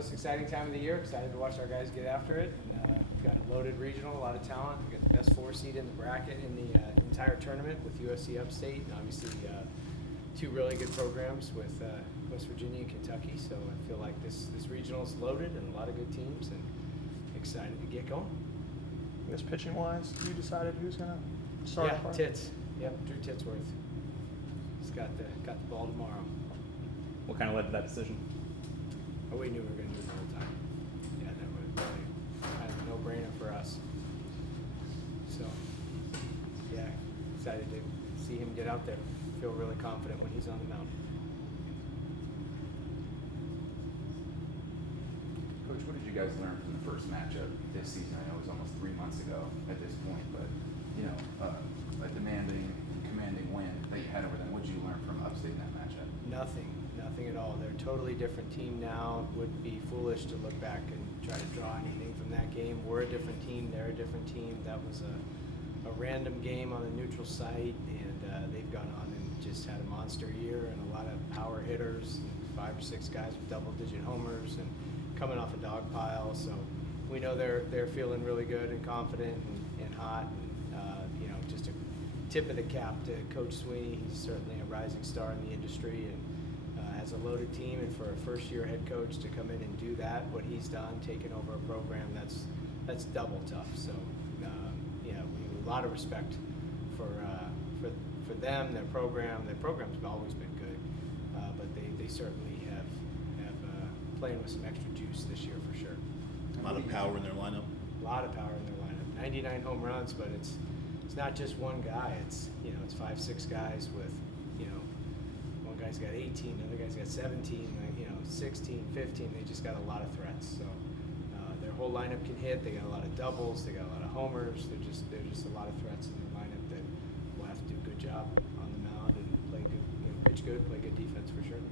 most exciting time of the year. Excited to watch our guys get after it. Got a loaded regional, a lot of talent. We got the best 4 seed in the bracket in the entire tournament with USC Upstate, and obviously 2 really good programs with West Virginia and Kentucky. So I feel like this regional is loaded and a lot of good teams, and excited to get going. I guess pitching wise, you decided who's gonna start? Yeah, Tits. Yep, Drew Titsworth. He's got the ball tomorrow. What kind of led to that decision? Oh, we knew we were going to do it the whole time. Yeah, that was really kind of a no-brainer for us. So, yeah, excited to see him get out there. Feel really confident when he's on the mound. Coach, what did you guys learn from the first matchup this season? I know it was almost 3 months ago at this point, but a demanding and commanding win that you had over them. What did you learn from Upstate in that matchup? Nothing at all. They're a totally different team now. Would be foolish to look back and try to draw anything from that game. We're a different team. They're a different team. That was a random game on a neutral site, and they've gone on and just had a monster year and a lot of power hitters, and 5 or 6 guys with double-digit homers, and coming off a dog pile. So we know they're feeling really good and confident and hot. And, just a tip of the cap to Coach Sweeney. He's certainly a rising star in the industry, and has a loaded team, and for a first-year head coach to come in and do that, what he's done, taking over a program that's double tough. So, we have a lot of respect for them, their program. Their program's always been good, but they certainly have playing with some extra juice this year for sure. A lot of power in their lineup. A lot of power in their lineup. 99 home runs, but it's not just one guy. It's 5, 6 guys with one guy's got 18, the other guy's got 17, 16, 15. They just got a lot of threats. So their whole lineup can hit. They got a lot of doubles. They got a lot of homers. They're just a lot of threats in their lineup that will have to do a good job on the mound and play good, pitch good, play good defense for sure.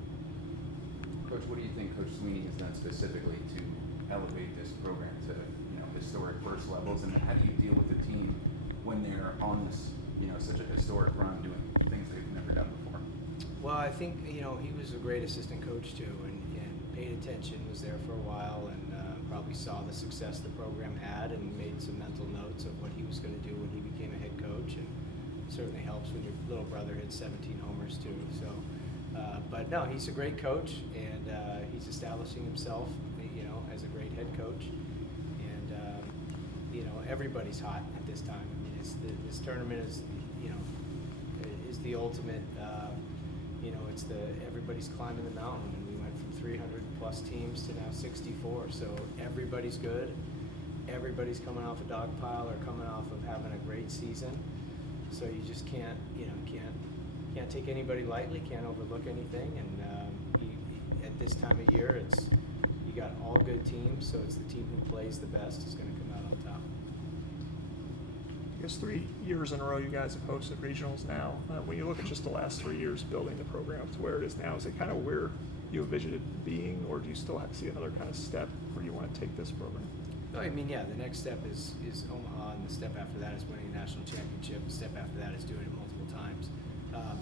Coach, what do you think Coach Sweeney has done specifically to elevate this program to historic first levels, and how do you deal with the team when they're on this such a historic run doing things they've never done before? Well, I think he was a great assistant coach too, and paid attention, was there for a while, and probably saw the success the program had, and made some mental notes of what he was going to do when he became a head coach. And certainly helps when your little brother hits 17 homers too. So, but no, he's a great coach, and he's establishing himself, as a great head coach. And everybody's hot at this time. I mean, this tournament is is the ultimate. It's everybody's climbing the mountain, and we went from 300 plus teams to now 64. So everybody's good. Everybody's coming off a dog pile or coming off of having a great season. So you just can't take anybody lightly. Can't overlook anything. And at this time of year, you got all good teams. So it's the team who plays the best is going to come out on top. I guess 3 years in a row you guys have hosted regionals now. When you look at just the last 3 years building the program to where it is now, is it kind of where you envisioned it being, or do you still have to see another kind of step where you want to take this program? No, I mean, yeah, the next step is Omaha, and the step after that is winning a national championship. The step after that is doing it multiple times.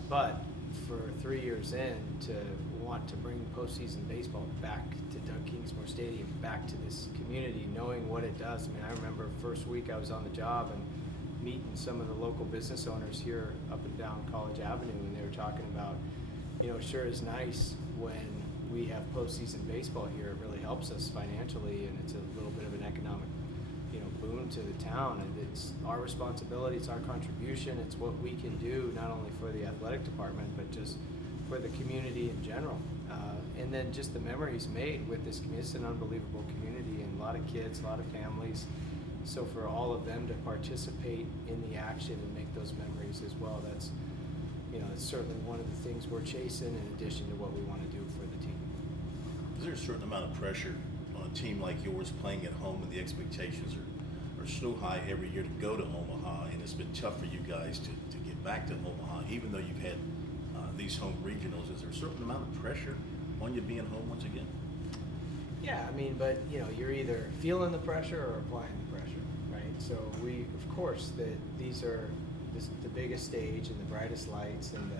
But for 3 years in, to want to bring postseason baseball back to Doug Kingsmore Stadium, back to this community, knowing what it does. I mean, I remember first week I was on the job and meeting some of the local business owners here up and down College Avenue, and they were talking about, sure is nice when we have postseason baseball here. It really helps us financially, and it's a little bit of an economic, boon to the town. And it's our responsibility, it's our contribution, it's what we can do not only for the athletic department but just for the community in general. And then just the memories made with this community. It's an unbelievable community, and a lot of kids, a lot of families. So for all of them to participate in the action and make those memories as well, that's certainly one of the things we're chasing in addition to what we want to do for the team. Is there a certain amount of pressure on a team like yours playing at home, and the expectations are so high every year to go to Omaha, and it's been tough for you guys to get back to Omaha, even though you've had these home regionals? Is there a certain amount of pressure on you being home once again? Yeah, I mean, but you're either feeling the pressure or applying the pressure, right? So of course, these are the biggest stage and the brightest lights and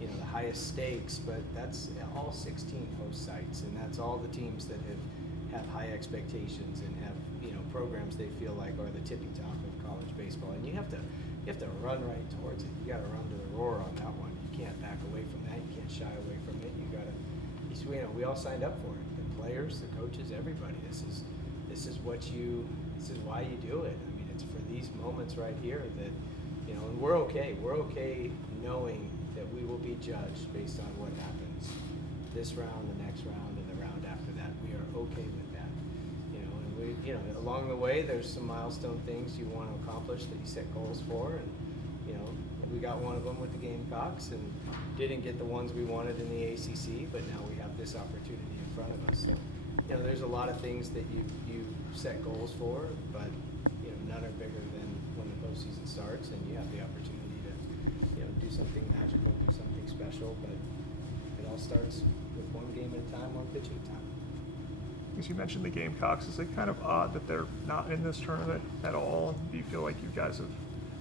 the highest stakes, but that's all 16 host sites, and that's all the teams that have have high expectations and have, you know, programs they feel like are the tippy top of college baseball. And you have to run right towards it. You got to run to the roar on that one. You can't back away from that. You can't shy away from it. You got to, you know, we all signed up for it. The players, the coaches, everybody. This is why you do it. I mean, it's for these moments right here that, you know, and we're okay. We're okay knowing that we will be judged based on what happens this round, the next round, and the round after that. We are okay with that. You know, and we, you know, along the way, there's some milestone things you want to accomplish that you set goals for, and, you know, we got one of them with the Gamecocks and didn't get the ones we wanted in the ACC, but now we have this opportunity in front of us. So, you know, there's a lot of things that you set goals for, but, you know, none are bigger than when the postseason starts and you have the opportunity to, you know, do something magical, do something special, but it all starts with one game at a time, one pitch at a time. As you mentioned the Gamecocks, is it kind of odd that they're not in this tournament at all? Do you feel like you guys have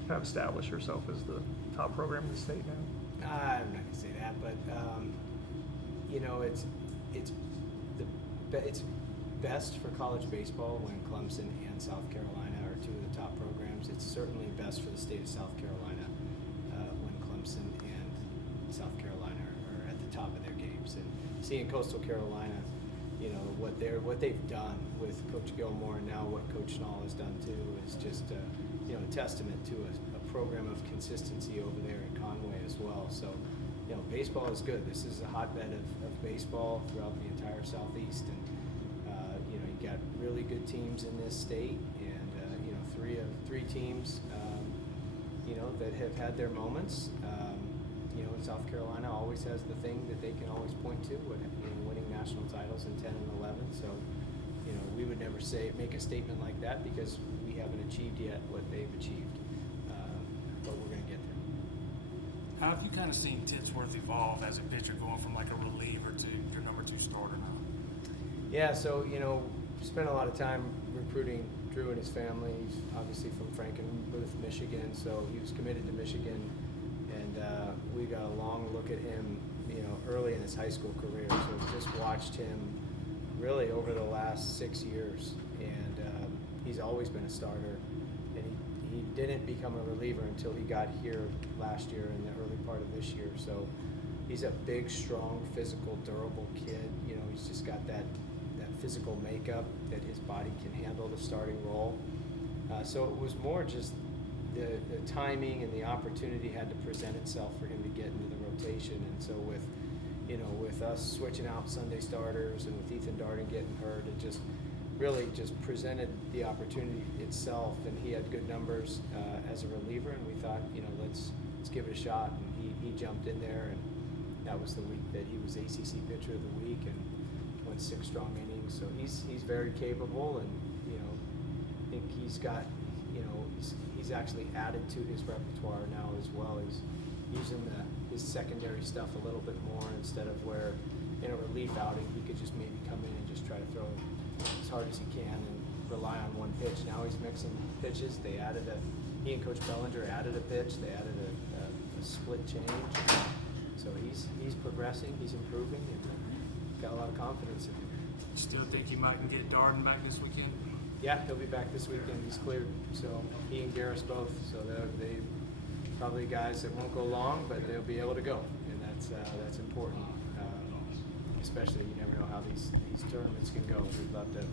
kind of established yourself as the top program in the state now? I'm not gonna say that, but you know, it's best for college baseball when Clemson and South Carolina are two of the top programs. It's certainly best for the state of South Carolina when Clemson and South Carolina are at the top of their games. And seeing Coastal Carolina, you know, what they've done with Coach Gilmore and now what Coach Schnall has done too is just you know, a testament to a program of consistency over there in Conway as well. So, you know, baseball is good. This is a hotbed of baseball throughout the entire Southeast, and you know, you got really good teams in this state, and you know, three teams, you know, that have had their moments. You know, South Carolina always has the thing that they can always point to, with, you know, winning national titles in 10 and 11. So, you know, we would never make a statement like that because we haven't achieved yet what they've achieved, but we're going to get there. How have you kind of seen Titsworth evolve as a pitcher, going from like a reliever to your number 2 starter now? Yeah, so, you know, spent a lot of time recruiting Drew and his family. He's obviously from Frankenmuth, Michigan, so he was committed to Michigan, and we got a long look at him, you know, early in his high school career. So just watched him really over the last 6 years, and he's always been a starter. And he didn't become a reliever until he got here last year in the early part of this year. So he's a big, strong, physical, durable kid. You know, he's just got that physical makeup that his body can handle the starting role. So it was more just the timing and the opportunity had to present itself for him to get into the rotation. And so with us switching out Sunday starters and with Ethan Darden getting hurt, it just really just presented the opportunity itself. And he had good numbers as a reliever, and we thought, you know, let's give it a shot. And he jumped in there, and that was the week that he was ACC Pitcher of the Week and went 6 strong innings. So he's very capable, and, you know, I think he's got, you know, he's actually added to his repertoire now as well. He's using his secondary stuff a little bit more, instead of where in a relief outing he could just maybe come in and just try to throw as hard as he can and rely on one pitch. Now he's mixing pitches. He and Coach Bellinger added a pitch. They added a split change. So he's progressing. He's improving, and got a lot of confidence in him. Still think you might get Darden back this weekend? Yeah, he'll be back this weekend. He's cleared. So he and Garris both. So they probably guys that won't go long, but they'll be able to go, and that's important. Especially, you never know how these tournaments can go. We'd love to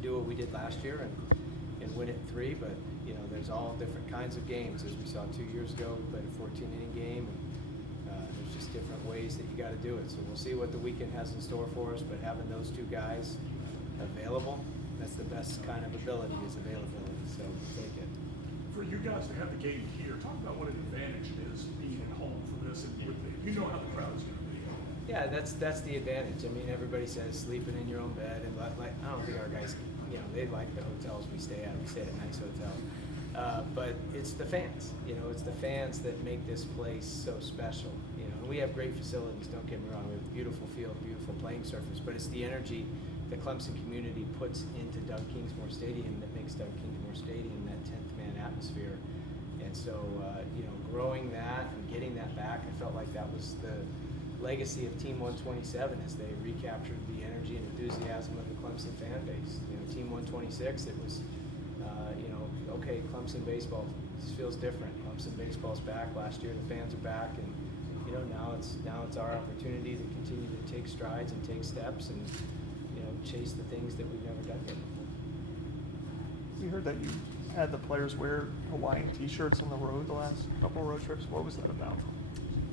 do what we did last year and win it 3, but, you know, there's all different kinds of games. As we saw 2 years ago, we played a 14-inning game, and there's just different ways that you got to do it. So we'll see what the weekend has in store for us, but having those 2 guys available, that's the best kind of ability, is availability. So we'll take it. For you guys to have the game here, talk about what an advantage it is being at home for this, and you know how the crowd's going to be. Yeah, that's the advantage. I mean, everybody says sleeping in your own bed, and like I don't think our guys, you know, they like the hotels we stay at. We stay at a nice hotel, but it's the fans. You know, it's the fans that make this place so special. You know, and we have great facilities. Don't get me wrong. We have a beautiful field, beautiful playing surface, but it's the energy the Clemson community puts into Doug Kingsmore Stadium that makes Doug Kingsmore Stadium that 10th man atmosphere. And so, you know, growing that and getting that back, I felt like that was the legacy of Team 127 as they recaptured the energy and enthusiasm of the Clemson fan base. You know, Team 126, it was, you know, okay, Clemson baseball feels different. Clemson baseball's back. Last year the fans are back, and you know, now it's our opportunity to continue to take strides and take steps and, you know, chase the things that we've never done here before. We heard that you had the players wear Hawaiian T-shirts on the road the last couple road trips. What was that about?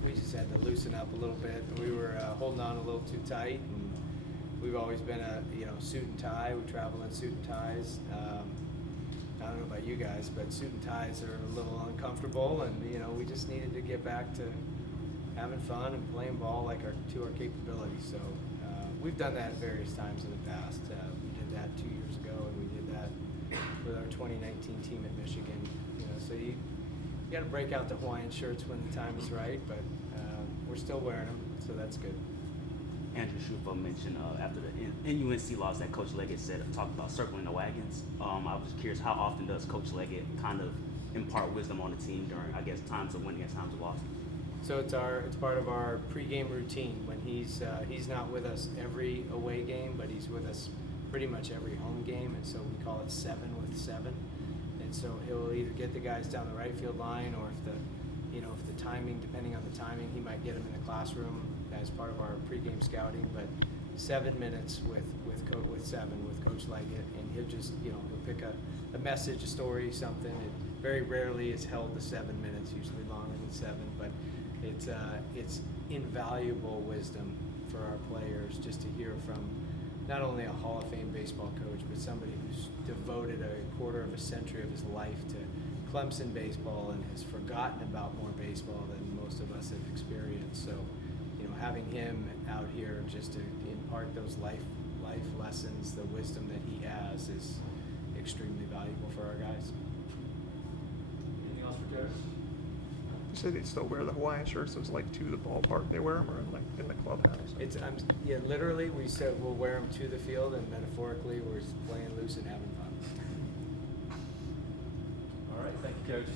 We just had to loosen up a little bit. We were holding on a little too tight, and we've always been a, you know, suit and tie. We travel in suit and ties. I don't know about you guys, but suit and ties are a little uncomfortable, and you know, we just needed to get back to having fun and playing ball like to our capabilities. So we've done that at various times in the past. We did that 2 years ago, and we did that with our 2019 team at Michigan. You know, so you got to break out the Hawaiian shirts when the time is right, but we're still wearing them, so that's good. Andrew Schufa mentioned after the NUNC loss that Coach Leggett said, talked about circling the wagons. I was curious, how often does Coach Leggett kind of impart wisdom on the team during, I guess, times of winning and times of loss? So it's part of our pregame routine. When he's not with us every away game, but he's with us pretty much every home game, and so we call it 7 with 7. And so he'll either get the guys down the right field line, or if the timing, depending on the timing, he might get them in the classroom as part of our pregame scouting. But 7 minutes with Coach Leggett, and he'll just, you know, he'll pick a message, a story, something. It very rarely is held to 7 minutes, usually longer than 7, but it's invaluable wisdom for our players just to hear from not only a Hall of Fame baseball coach, but somebody who's devoted a quarter of a century of his life to Clemson baseball and has forgotten about more baseball than most of us have experienced. So, you know, having him out here just to impart those life lessons, the wisdom that he has, is extremely valuable for our guys. Anything else for Terrace? You said they still wear the Hawaiian shirts. It was like to the ballpark they wear them, or in the clubhouse? Literally, we said we'll wear them to the field, and metaphorically, we're playing loose and having fun. All right, thank you, Coach.